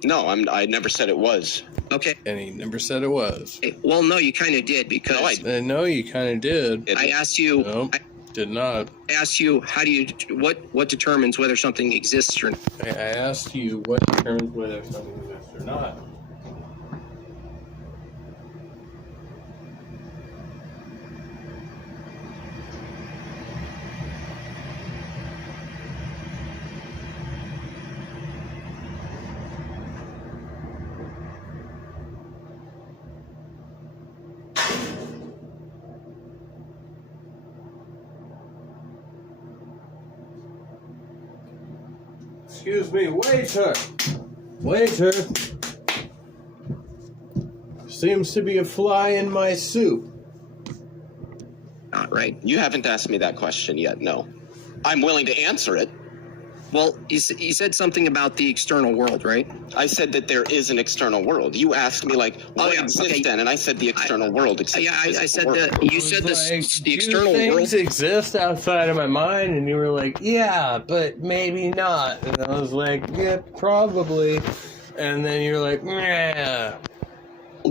No, I never said it was. Okay. And he never said it was. Well, no, you kind of did because No, you kind of did. I asked you. No, did not. I asked you how do you what determines whether something exists or not? I asked you what determines whether something exists or not. Excuse me, waiter! Waiter! Seems to be a fly in my soup. Not right. You haven't asked me that question yet. No. I'm willing to answer it. Well, you said something about the external world, right? I said that there is an external world. You asked me like, what exists then? And I said the external world exists. Yeah, I said that. You said the external things world exist outside of my mind, and you were like, yeah, but maybe not. And I was like, yeah, probably. And then you were like, yeah.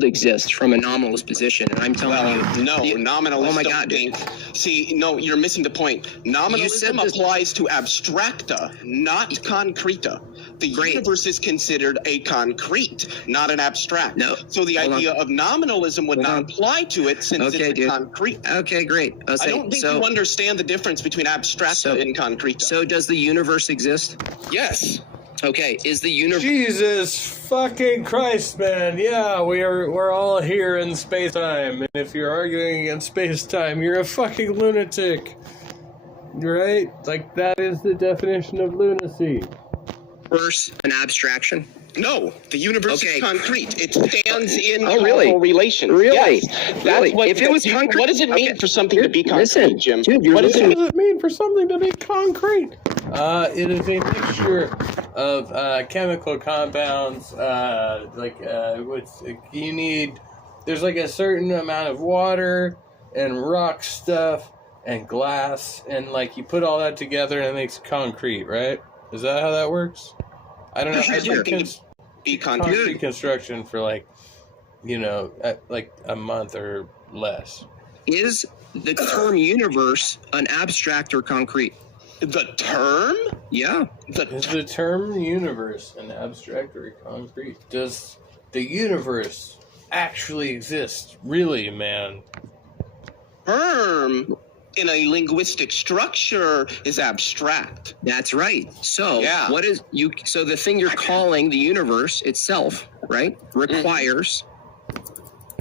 Exists from a nominalist position, and I'm telling you, no, nominalists. Oh my don't God! Think. See, no, you're missing the point. Nominalism applies to abstracta, not concreta. The universe is considered a concrete, not an abstract. No. So the idea of nominalism would not apply to it since it's a concrete. Okay, great. I don't think you understand the difference between abstracta and concreta. So does the universe exist? Yes. Okay, is the universe... Jesus fucking Christ, man. Yeah, we're all here in space-time. And if you're arguing against space-time, you're a fucking lunatic. Right? Like, that is the definition of lunacy. Verse an abstraction? No, the universe is concrete. It stands in really? causal relation. Really? Yes. Really? What, If it was concrete, what does it mean for something to be concrete, listen, Jim? dude, what does it What mean? does it mean for something to be concrete? It is a mixture of chemical compounds. You need. There's like a certain amount of water and rock stuff and glass, and like you put all that together and it makes concrete, right? Is that how that works? I don't know. I did Be concrete construction for like a month or less. Is the term universe an abstract or concrete? The term? Yeah. Is the term universe an abstract or concrete? Does the universe actually exist? Really, man? Term in a linguistic structure is abstract. That's right. So Yeah. what is you? So the thing you're calling the universe itself, right, requires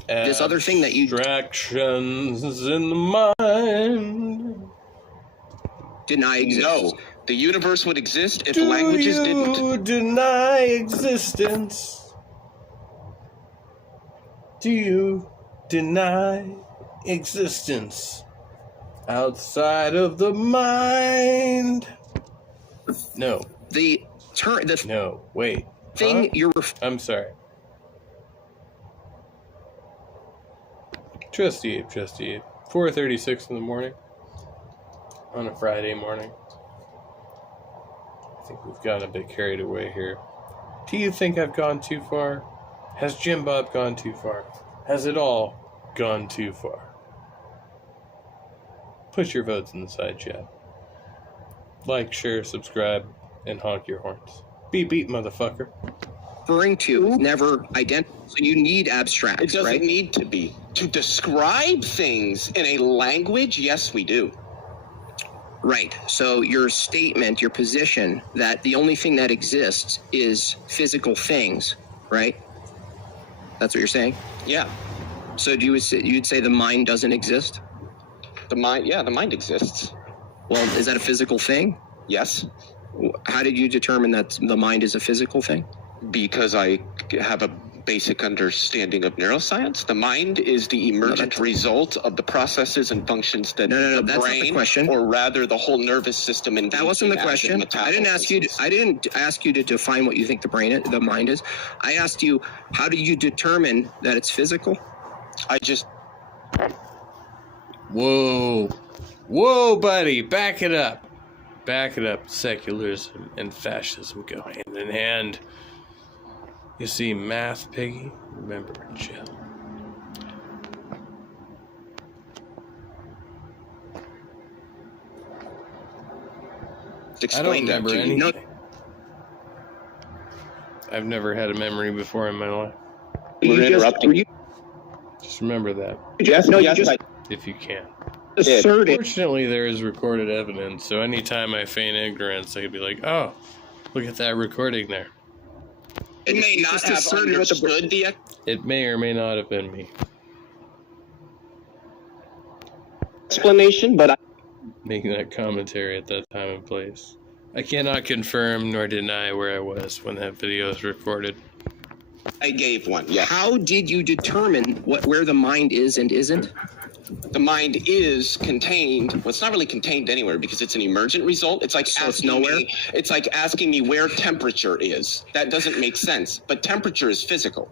this other thing that you abstractions in the mind. deny exists. No, the universe would exist if languages didn't. Do you deny existence? Do you deny existence outside of the mind? No. The term. No. Wait. Thing you're. I'm sorry. Trustee Abe. 4:36 in the morning. On a Friday morning. I think we've gotten a bit carried away here. Do you think I've gone too far? Has Jim Bob gone too far? Has it all gone too far? Push your votes in the side chat. Like, share, subscribe, and honk your horns. Beep beep, motherfucker. Referring to is never identical. So you need abstracts, It doesn't right? need to be. To describe things in a language, yes, we do. Right. So your statement, your position that the only thing that exists is physical things, right? That's what you're saying? Yeah. So you'd say the mind doesn't exist? The mind exists. Well, is that a physical thing? Yes. How did you determine that the mind is a physical thing? Because I have a basic understanding of neuroscience. The mind is the emergent result of the processes and functions that the that's brain, not the question. or rather the whole nervous system. That wasn't the question. I didn't ask you to define what you think the mind is. I asked you, how do you determine that it's physical? Whoa, buddy, back it up. Secularism and fascism go hand in hand. You see math, Piggy? Remember, Jill. I don't remember anything. No. I've never had a memory before in my life. We're interrupting. Just remember that. If you can. Fortunately, there is recorded evidence, so anytime I feign ignorance, I could be like, oh, look at that recording there. It may not have understood the... It may or may not have been me. Explanation, but making that commentary at that time and place. I cannot confirm nor deny where I was when that video was recorded. I gave one, yeah. How did you determine where the mind is and isn't? The mind is contained. Well, it's not really contained anywhere because it's an emergent result. It's like It's like asking me where temperature is. That doesn't make sense. But temperature is physical.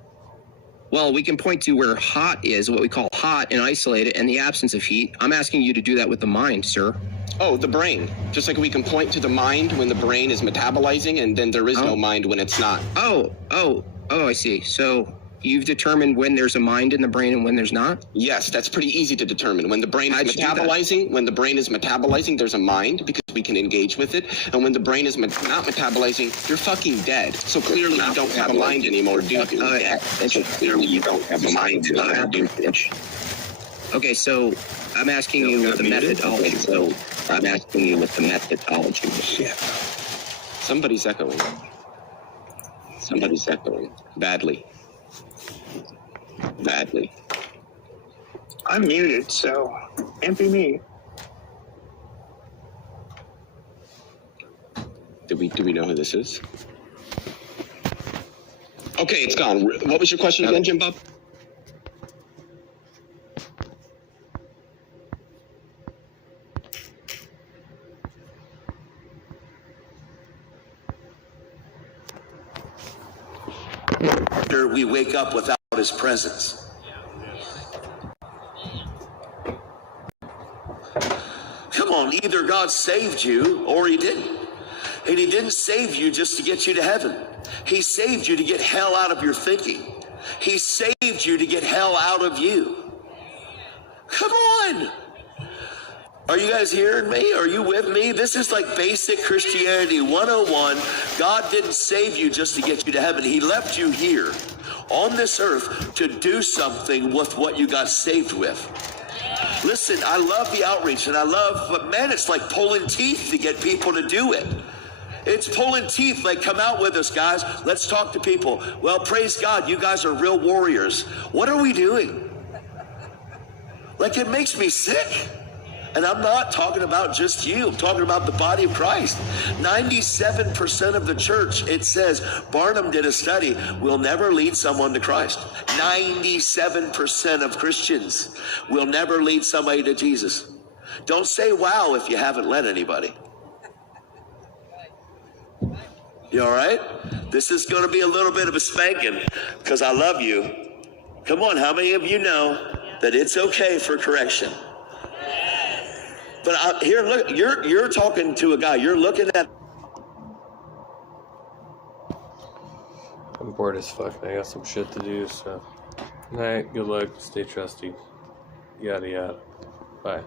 Well, we can point to where hot is, what we call hot, and isolate it, and the absence of heat. I'm asking you to do that with the mind, sir. Oh, the brain. Just like we can point to the mind when the brain is metabolizing, and then there is no mind when it's not. Oh, I see. So you've determined when there's a mind in the brain and when there's not? Yes, that's pretty easy to determine. When the brain is metabolizing, there's a mind because we can engage with it. And when the brain is not metabolizing, you're fucking dead. So clearly you don't have a mind anymore, do you? Clearly you don't have a mind anymore, do you? Okay, so I'm asking you with the methodology. Somebody's echoing. Badly. I'm muted, so can't be me. Do we know who this is? Okay, it's gone. What was your question again, Jim Bob? After we wake up without his presence. Come on, either God saved you or he didn't. And he didn't save you just to get you to heaven. He saved you to get hell out of your thinking. He saved you to get hell out of you. Come on. Are you guys hearing me? Are you with me? This is like basic Christianity 101. God didn't save you just to get you to heaven. He left you here on this earth to do something with what you got saved with. Listen, I love the outreach and I love, but man, it's like pulling teeth to get people to do it. It's pulling teeth, like, come out with us, guys. Let's talk to people. Well, praise God, you guys are real warriors. What are we doing? Like, it makes me sick. And I'm not talking about just you. I'm talking about the body of Christ. 97% of the church, it says, Barnum did a study, will never lead someone to Christ. 97% of Christians will never lead somebody to Jesus. Don't say wow if you haven't led anybody. You all right? This is going to be a little bit of a spanking because I love you. Come on, how many of you know that it's okay for correction? But here, look, you're talking to a guy. You're looking at. I'm bored as fuck. I got some shit to do. So, all right. Good luck. Stay trusty. Yada yada. Bye.